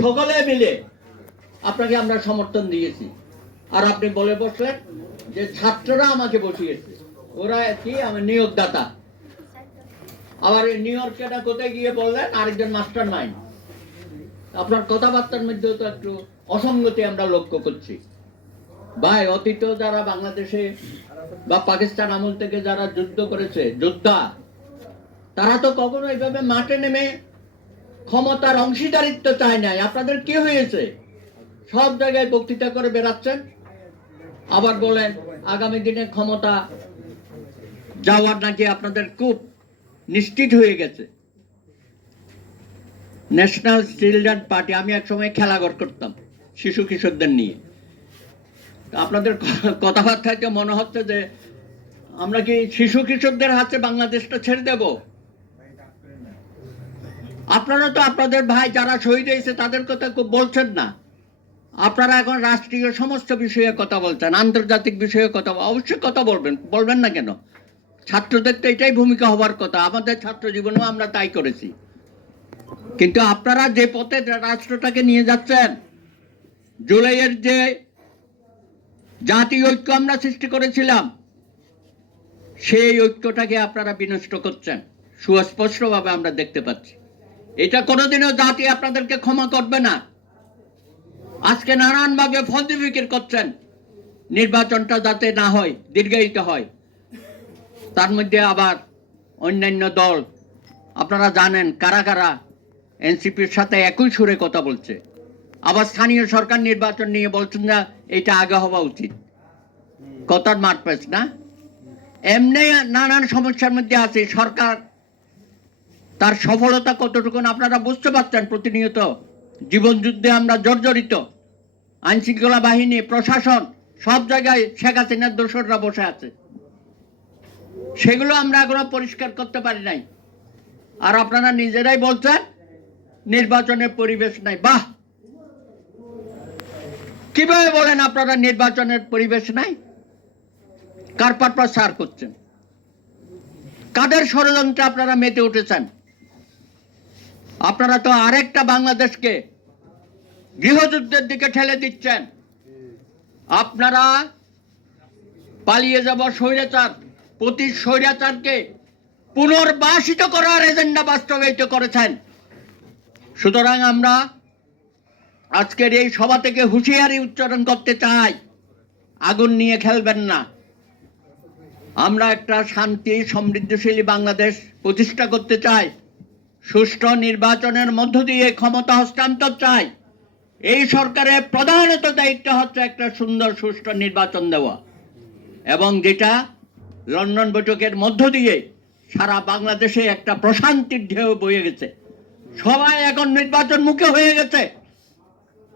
সকলে মিলে আপনাকে আমরা সমর্থন দিয়েছি। আর আপনি বলে বসলেন যে ছাত্ররা আমাকে বসিয়েছে, ওরা কি আমার নিয়োগদাতা। আবার নিউ ইয়র্কে কোথায় গিয়ে বললেন আরেকজন মাস্টার মাইন্ড। আপনার কথাবার্তার মধ্যেও তো একটু অসঙ্গতি আমরা লক্ষ্য করছি। ভাই, অতীত যারা বাংলাদেশে বা পাকিস্তান আমল থেকে যারা যুদ্ধ করেছে, যোদ্ধা, তারা তো কখনো এইভাবে মাঠে নেমে ক্ষমতার অংশীদারিত্ব চায় নাই। আপনাদের কি হয়েছে? সব জায়গায় বক্তৃতা করে বেড়াচ্ছেন, আবার বলেন আগামী দিনে ক্ষমতা যাওয়ার নাকি আপনাদের খুব নিশ্চিত হয়ে গেছে। ন্যাশনাল চিলড্রেন পার্টি, আমি এক সময় খেলাঘর করতাম শিশু কিশোরদের নিয়ে। আপনাদের কথাবার্তায় মনে হচ্ছে যে আমরা কি শিশু কিশোরদের হাতে বাংলাদেশটা ছেড়ে দেব? আপনারা তো আপনাদের ভাই যারা শহীদ হয়েছে তাদের কথা খুব বলছেন না। আপনারা এখন রাষ্ট্রীয় সমস্ত বিষয়ে কথা বলছেন, আন্তর্জাতিক বিষয়ে কথা, অবশ্যই কথা বলবেন না কেন? ছাত্রদের তো এটাই ভূমিকা হবার কথা। আমাদের ছাত্র জীবনেও আমরা তাই করেছি। কিন্তু আপনারা যে পথে রাষ্ট্রটাকে নিয়ে যাচ্ছেন, জুলাইয়ের যে জাতীয় ঐক্য আমরা সৃষ্টি করেছিলাম, সেই ঐক্যটাকে আপনারা বিনষ্ট করছেন সুস্পষ্টভাবে আমরা দেখতে পাচ্ছি। এটা কোনোদিনও জাতি আপনাদেরকে ক্ষমা করবে না। আজকে নানানভাবে ফন্দি ফিকির করছেন নির্বাচনটা যাতে না হয়, দীর্ঘায়িত হয়। তার মধ্যে আবার অন্যান্য দল, আপনারা জানেন কারা কারা এনসিপির সাথে একই সুরে কথা বলছে। আবার স্থানীয় সরকার নির্বাচন নিয়ে বলছেন না এটা আগে হওয়া উচিত। কথার মারপ্যাচ না, এমনি নানান সমস্যার মধ্যে আছে সরকার। তার সফলতা কতটুকু আপনারা বুঝতে পারছেন। প্রতিনিয়ত জীবন যুদ্ধে আমরা জর্জরিত। আইন শৃঙ্খলা বাহিনী, প্রশাসন, সব জায়গায় শেখ হাসিনার দোসররা বসে আছে। সেগুলো আমরা এখনো পরিষ্কার করতে পারি নাই। আর আপনারা নিজেরাই বলছেন নির্বাচনের পরিবেশ নাই। বাহ, কিভাবে বলেন আপনারা নির্বাচনের পরিবেশ নাই? কার প্রচার করছেন? কাদের ষড়যন্ত্রে আপনারা মেতে উঠেছেন? আপনারা তো আরেকটা বাংলাদেশকে গৃহযুদ্ধের দিকে ঠেলে দিচ্ছেন। আপনারা পালিয়ে যাব স্বৈরাচার, প্রতি স্বৈরাচারকে পুনর্বাসিত করার এজেন্ডা বাস্তবায়িত করেছেন। সুতরাং আমরা আজকের এই সভা থেকে হুঁশিয়ারি উচ্চারণ করতে চাই, আগুন নিয়ে খেলবেন না। আমরা একটা শান্তি সমৃদ্ধশালী বাংলাদেশ প্রতিষ্ঠা করতে চাই। সুষ্ঠু নির্বাচনের মধ্য দিয়ে ক্ষমতা হস্তান্তর চাই। এই সরকারের প্রধানত দায়িত্ব হচ্ছে একটা সুন্দর সুষ্ঠু নির্বাচন দেওয়া, এবং যেটা লন্ডন বৈঠকের মধ্য দিয়ে সারা বাংলাদেশে একটা প্রশান্তির ঢেউ বয়ে গেছে। সবাই এখন নির্বাচন মুখে হয়ে গেছে।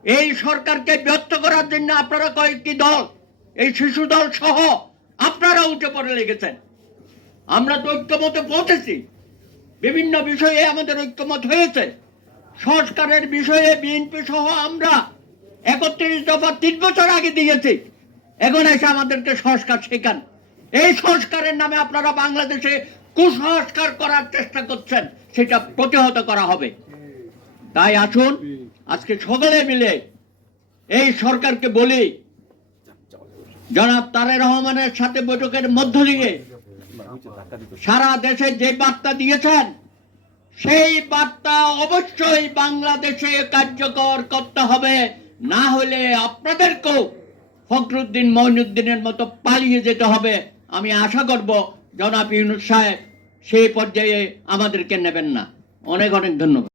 এই সরকারকে ব্যর্থ করার জন্য আপনারা কয়েকটি দল, এই শিশু দল সহ আপনারা উঠে পড়ে লেগেছেন। আমরা তো ঐক্যমতে পৌঁছেছি, বিভিন্ন বিষয়ে আমাদের ঐক্যমত হয়েছে। সংস্কারের বিষয়ে বিএনপি সহ আমরা 31 দফা 3 বছর আগে দিয়েছি। এখন এসে আমাদেরকে সংস্কার শেখান। এই সংস্কারের নামে আপনারা বাংলাদেশে কুসংস্কার করার চেষ্টা করছেন, সেটা প্রতিহত করা হবে। তাই আসুন আজকে সকলে মিলে এই সরকারকে বলি, জনাব তারেক রহমানের সাথে বৈঠকের মধ্য দিয়ে সারা দেশে যে বার্তা দিয়েছেন, সেই বার্তা অবশ্যই বাংলাদেশে কার্যকর করতে হবে। না হলে আপনাদেরকেও ফখরুদ্দিন মঈনুদ্দিনের মতো পালিয়ে যেতে হবে। আমি আশা করব জনাব ইউনূস সাহেব সেই পর্যায়ে আমাদেরকে নেবেন না। অনেক অনেক ধন্যবাদ।